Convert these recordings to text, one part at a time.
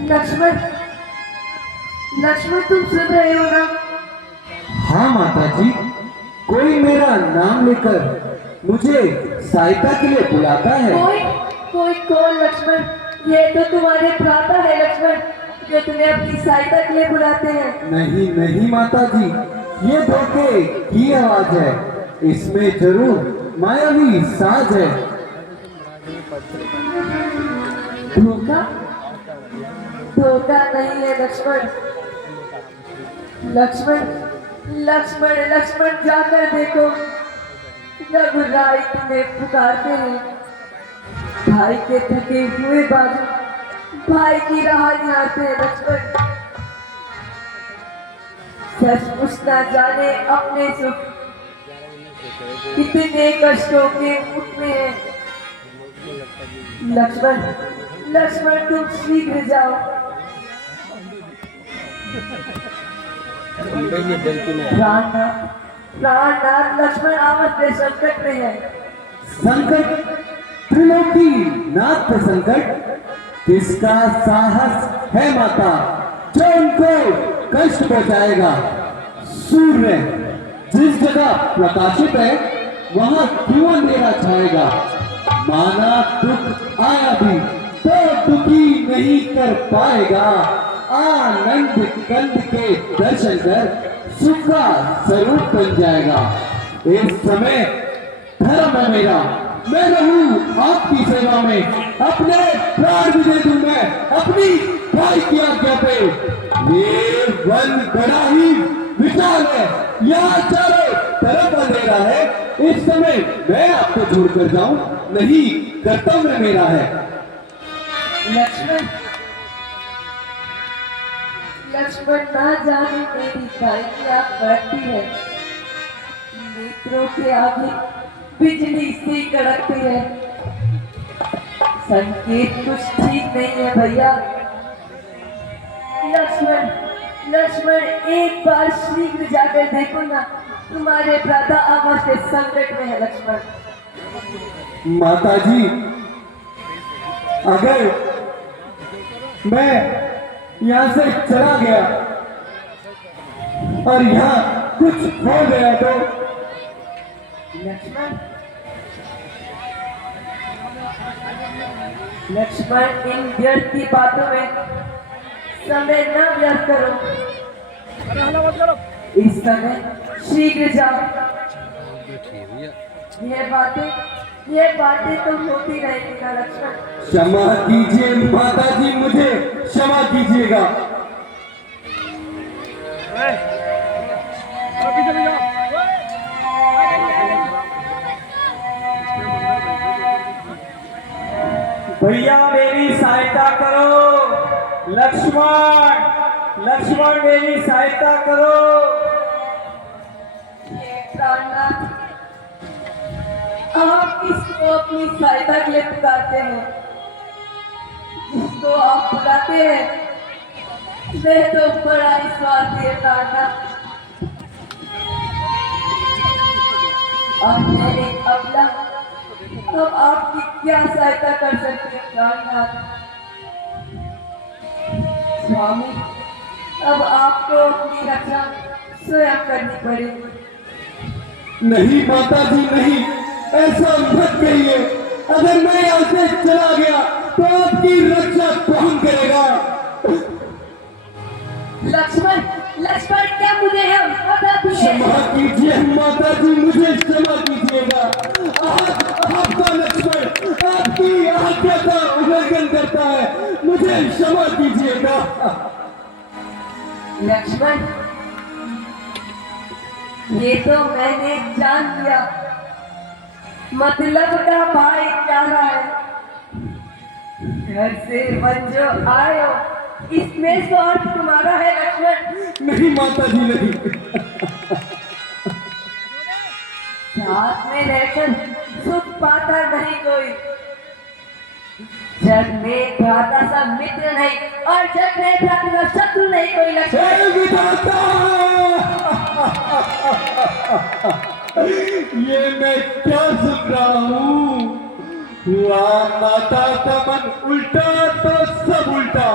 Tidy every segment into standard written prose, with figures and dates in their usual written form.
लक्ष्मण, लक्ष्मण तुम सुन रहे हो ना? हाँ माता जी, कोई मेरा नाम लेकर मुझे सहायता के लिए बुलाता है। कोई कोई कौन लक्ष्मण? ये तो तुम्हारे भ्राता है लक्ष्मण, जो तुम्हें अपनी सहायता के लिए बुलाते हैं। नहीं नहीं माता जी, ये धोखे की आवाज है। इसमें जरूर मायावी साज है। धोखा? धोखा नहीं है लक्ष्मण। लक्ष्मण, लक्ष्मण, लक्ष्मण जाकर देखो, रघुराई तुम्हें पुकारते हैं। भाई के थके हुए बाजू भाई की राह निहारते हैं लक्ष्मण। सचमुच ना जाने अपने सुख कितने कष्टों के मुख में है। लक्ष्मण, लक्ष्मण तुम शीघ्र जाओ। प्राणनाथ, प्राणनाथ, लक्ष्मण अवश्य संकट में है। संकट? त्रिलोकी नाथ पे संकट? किसका साहस है माता जो उनको कष्ट पहुंचाएगा? सूर्य जिस जगह प्रकाशित है वहां क्यों अंधेरा छाएगा? माना दुख आया भी तो दुखी नहीं कर पाएगा। आनंद कंद के दर्शन कर सुख का स्वरूप बन जाएगा। इस समय धर्म है मेरा, मैं रहूं आपकी सेवा में, अपने प्राण भी दे दूं मैं अपनी भाई की आज्ञा पे। ये वन बड़ा ही विशाल है, यहाँ चारों तरफ अंधेरा है। इस समय मैं आपको छोड़कर जाऊं नहीं, कर्तव्य मेरा है। लक्ष्मण, लक्ष्मण ना जाने मेरी भाई की आंख बढ़ती है, नेत्रों के आगे बिजली सी कड़कती है। संकेत कुछ ठीक नहीं है भैया। लक्ष्मण, लक्ष्मण एक बार शीघ्र जाकर देखो ना, तुम्हारे भ्राता अवश्य संकट में है लक्ष्मण। माता जी, अगर मैं यहाँ से चला गया और यहाँ कुछ हो गया तो? लक्ष्मण, लक्ष्मण इन व्यर्थ की बातों में समय न व्यर्थ करो। इस समय शीघ्र जाओ। ये बातें तो होती रहेगी ना लक्ष्मण। क्षमा कीजिए माता जी, मुझे क्षमा कीजिएगा। भैया मेरी सहायता करो। लक्ष्मण, लक्ष्मण मेरी सहायता करो। ये प्राणनाथ, आप किसको अपनी सहायता के लिए पुकारते हैं? जिसको आप बुलाते हैं वह तो बड़ा ही स्वार्थी है प्राणनाथ। आप मैं एक अबला, अब आपकी क्या सहायता कर सकते हैं प्राणनाथ? स्वामी, अब आपको अपनी रक्षा स्वयं करनी पड़ेगी। नहीं माता जी नहीं, ऐसा मत कहिए। अगर मैं यहाँ से चला गया तो आपकी रक्षा कौन करेगा? लक्ष्मण, लक्ष्मण क्या मुझे हम बता दीजिए। क्षमा कीजिए माता जी, मुझे क्षमा कीजिएगा। आपका लक्ष्मण आपकी आज्ञा का उल्लंघन करता है, मुझे क्षमा कीजिएगा। लक्ष्मण, ये तो मैंने जान लिया, मतलब का भाई क्या रहा है। घर से वन जो आए हो, इसमें स्वार्थ तुम्हारा है लक्ष्मण। नहीं माता जी नहीं। साथ में रहकर सुख पाता नहीं कोई। जग में भ्राता सा मित्र नहीं, और जग में भ्राता सा शत्रु नहीं कोई लक्ष्मण। हे विधाता! ये मैं क्या सुन रहा हूँ? हुआ माता का मन उल्टा तो सब उल्टा। उल्टा,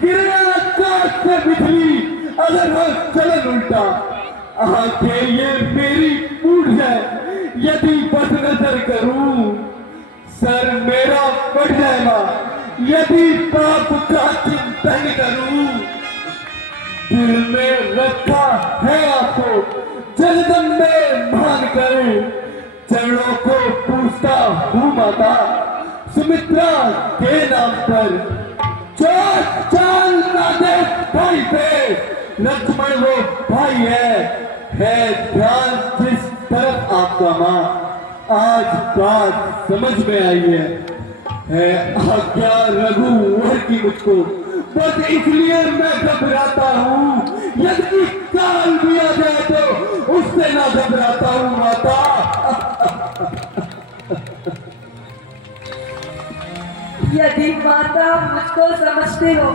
गिरे आकाश से बिजली अगर हो चलन उल्टा। आंखें ये मेरी फूट है यदि बस नजर करूं, सर मेरा बढ़ जाएगा यदि पाप का चिंतन करूं। दिल में रखा है आपको जगदम में मान कर, चरणों को पूछता हूँ माता सुमित्रा के नाम पर। जो चाल ना दे भाई पे, लक्ष्मण वो भाई है ध्यान जिस तरफ आपका माँ। आज बात समझ में आई है आज्ञा रघुवर की मुझको, बस इसलिए मैं घबराता हूँ। यदि काल भी आ जाए तो उससे ना घबराता हूँ माता। यदि माता मुझको समझते हो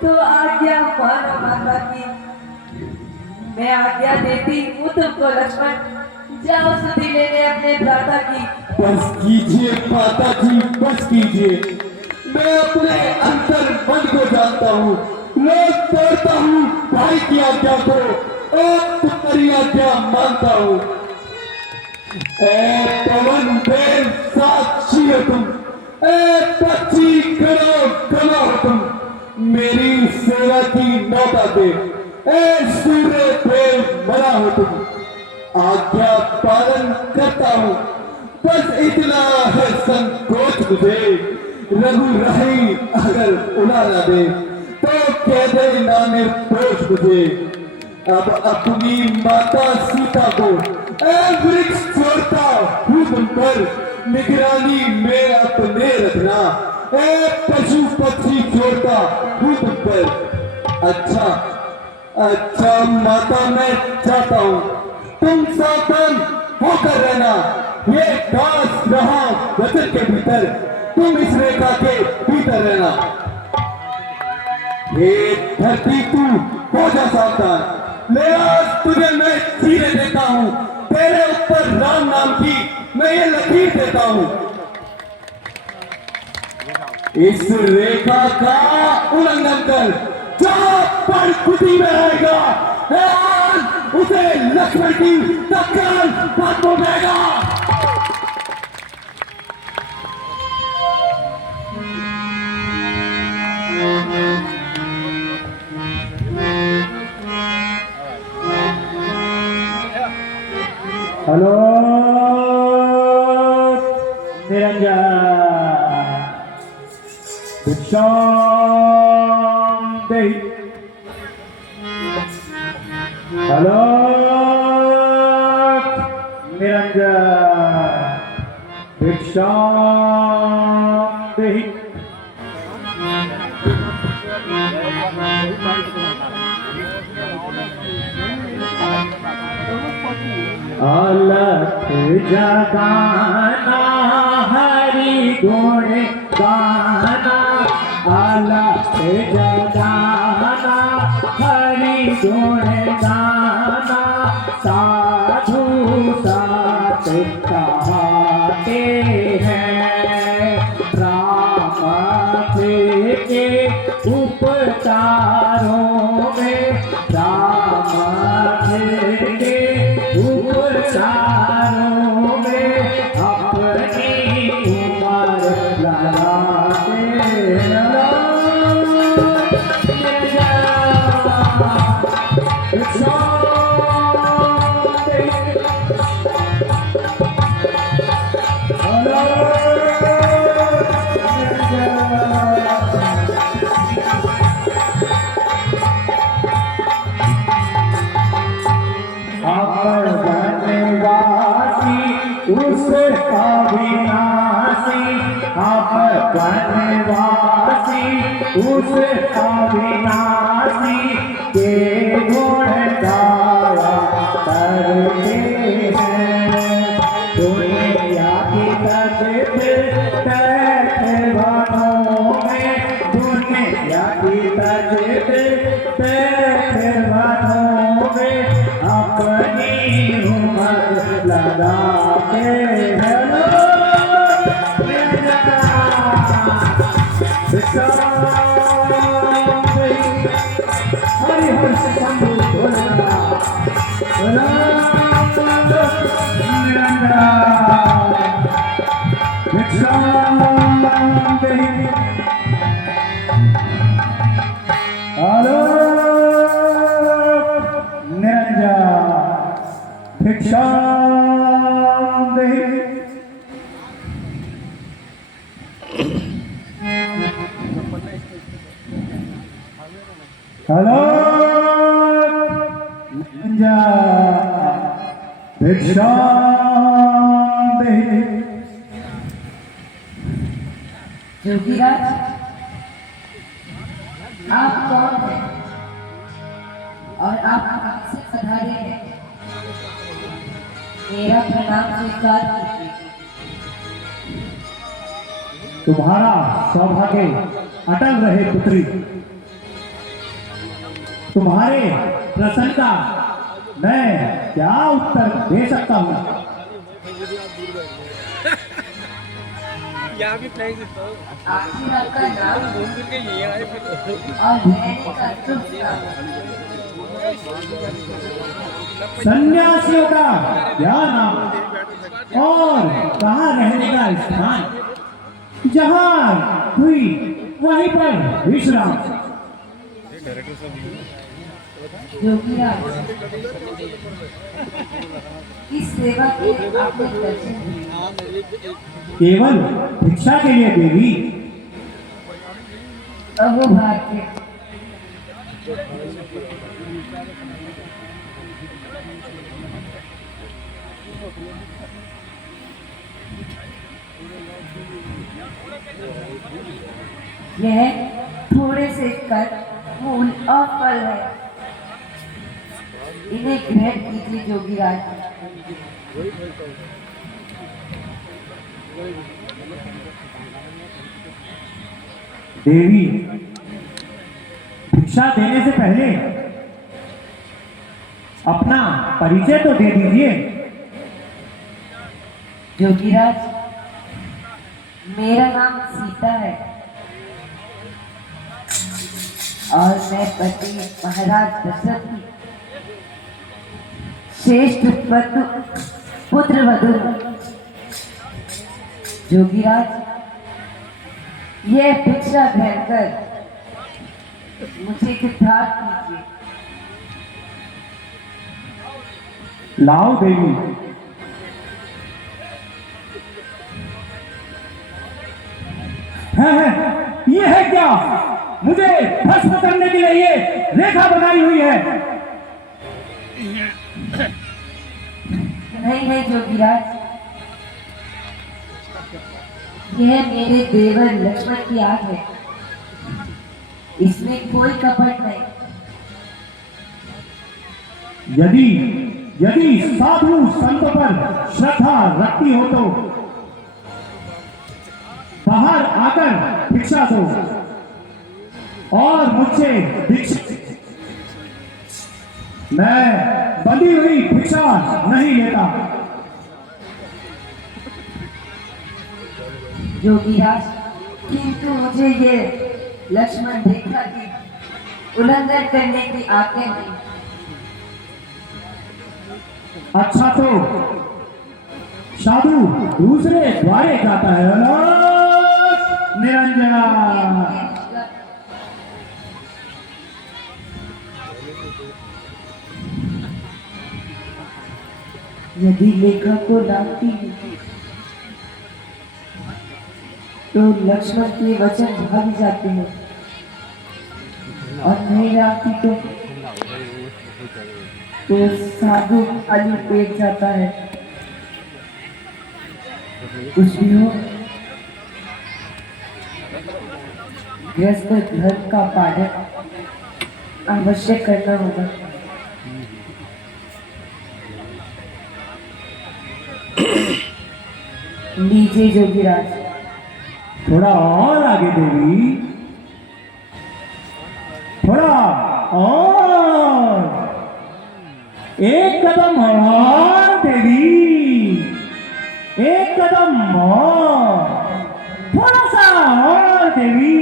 तो आज्ञा मानो माता की। मैं आज्ञा देती हूँ तुमको लक्ष्मण, जाओ सुधि लेने अपने भ्राता की। बस कीजिए माता जी, बस कीजिए। मैं अपने अंतर मन को जानता हूँ, लोग तोड़ता हूँ भाई की आज्ञा को और तुम्हारी आज्ञा मानता हूँ। ए पवन देव साक्षी हो तुम, ए पक्षी करो करो हो तुम, मेरी सेवा की नौता पे ए सूर्य देव बना हो तुम। आज्ञा पालन करता हूँ, बस इतना है संकोच मुझे। रघु रही अगर उड़ा ना दे तो कह दे ना निर्दोष मुझे। अब अपनी माता सीता को वृक्ष छोड़ता हूँ तुम पर, निगरानी में अपने रखना। पशु पक्षी छोड़ता हूँ तुम पर। अच्छा माता मैं चाहता हूँ तुम सावधान होकर रहना। ये दास रहा वचन के भीतर, तुम इस रेखा के भीतर रहना। ये धरती तू हो जा सावधान, ले आज तुझे मैं चीरे देता हूँ। तेरे ऊपर राम नाम की मैं ये लकीर देता हूँ। इस रेखा का उल्लंघन कर जो पर खुदी में आएगा, उसे लक्ष्मण की तत्काल बात हो जाएगा। हेलो निरंजन, शांति। हेलो निरंजन, शांति। अलख जगाना हरि गुण गाना, अलख जगाना हरि गुण गाना। साधु साथ कहते हैं राम के उपचारों में, राम के उपचारों में अपनी उम्र लगाते उस अविनाशी, आप वनवासी उस अविनाशी के गुण गाया करते हैं। दुनिया की तकदीरों में, दुनिया की तकदीरों में अपनी उम्र लगाते हैं। भिक्षा देहि हरि हर्ष शंभु भोलेनाथ निरंजन भिक्षा देहि निरंजन भिक्षा देहि हेलो भिक्षा देहि जोगीराज, आप कौन हैं और आप कहाँ से पधारे हैं? मेरा प्रणाम स्वीकार कीजिए। तुम्हारा सौभाग्य अटल रहे पुत्री। तुम्हारे प्रश्न का मैं क्या उत्तर दे सकता हूँ? आखिर आपका नाम और रहने का शुभ नाम? सन्यासियों का क्या नाम और कहाँ रहने का स्थान? जहाँ हुई वहीं पर विश्राम। जोगीराज, इस सेवा के आपने दर्शन दिए। केवल भिक्षा के लिए देवी। अहो भाग्य, यह थोड़े से कर फूल और फल है, इन्हें ग्रहण कीजिए जोगीराज। देवी, भिक्षा देने से पहले अपना परिचय तो दे दीजिए। जोगीराज, मेरा नाम सीता है और मैं पति महाराज दशरथ की श्रेष्ठ पुत्र वधु हूं। जोगीराज, यह भिक्षा ग्रहण कर मुझे कृतार्थ कीजिए। लाओ देवी। है ये है क्या? मुझे भस्म करने के लिए ये रेखा बनाई हुई है। नहीं जोगीराज, यह मेरे देवर लक्ष्मण की आग है, इसमें कोई कपट नहीं। यदि यदि साधु संतों पर श्रद्धा रखती हो तो बाहर आकर भिक्षा दो और मुझसे भिक्षा। मैं बंधी हुई भिक्षा नहीं लेता। जोगीराज, किंतु मुझे ये लक्ष्मण रेखा की उल्लंघन करने की आज्ञा नहीं। अच्छा तो साधु दूसरे द्वारे जाता है। निरंजना, यदि लेखा को लाती तो लक्ष्मण के वचन भाग जाते हैं और नहीं लाती तो साधु खाली पेट जाता है। कुछ भी हो, गृहस्थ घर का पालन अवश्य करना होगा। लीजिए जोगीराज। थोड़ा और आगे देवी, थोड़ा और, एक कदम और देवी, एक कदम और, थोड़ा सा और देवी।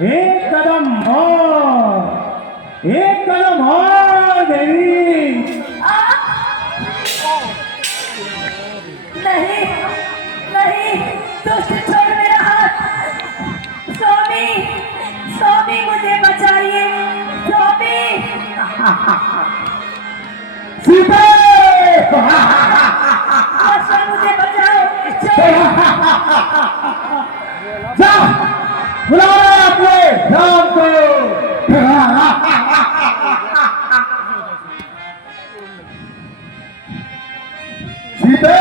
एक कदम और देवी। नहीं नहीं, दुष्ट छोड़ मेरा हाथ। स्वामी स्वामी मुझे बचाइए स्वामी। सीता अच्छा मुझे बचाओ। जा बुला अपने राम को। सीते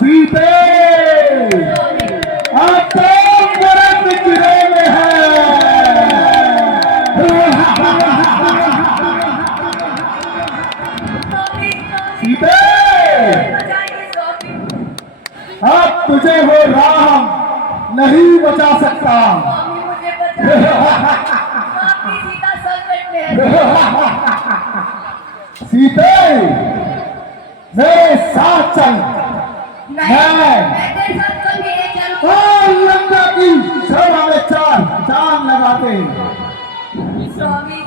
सीते अब तो मरण गिरे में है। स्वामी सीते बचाइए स्वामी। अब तुझे वो राम नहीं बचा सकता। स्वामी मुझे बचाइए। आपकी सीता संकट में है। सीते मेरे साथ चल। नहीं मैं तेरे साथ कभी नहीं चलूंगा। और लंका की सेवा में चार लगाते हैं। स्वामी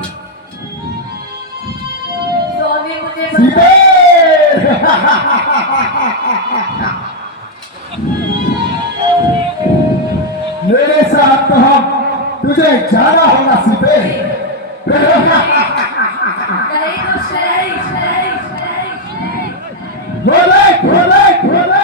स्वामी मुझे सीते मेरे साथ तो हम तुझे जाना होगा सीते। नहीं तो शहरी शहरी शहरी शहरी। खोले खोले खोले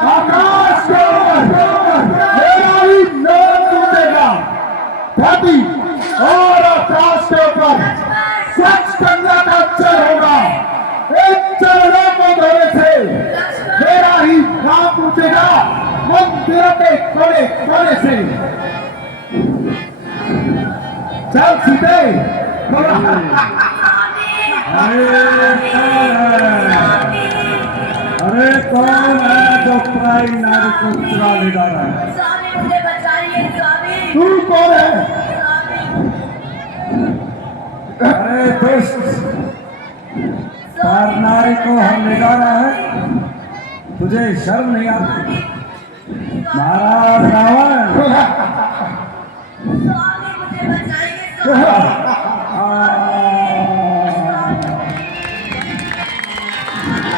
आकाश को मेरा ही नाम टूटेगा। धरती और आकाश के ऊपर स्वच्छ गंगा का अक्षर होगा। इन चरणों को धोने से मेरा ही नाम टूटेगा। मंदिरों के कोने कोने से। चल सीते। अरे कौन है जो प्राई नारी को चुरा ले जा रहा है? स्वामी मुझे बचाइए स्वामी। तू कौन है? स्वामी अरे दुष्ट पार नारी को हम ले जा रहा है। तुझे शर्म नहीं आती? महाराज रावण स्वामी मुझे बचाइए स्वामी।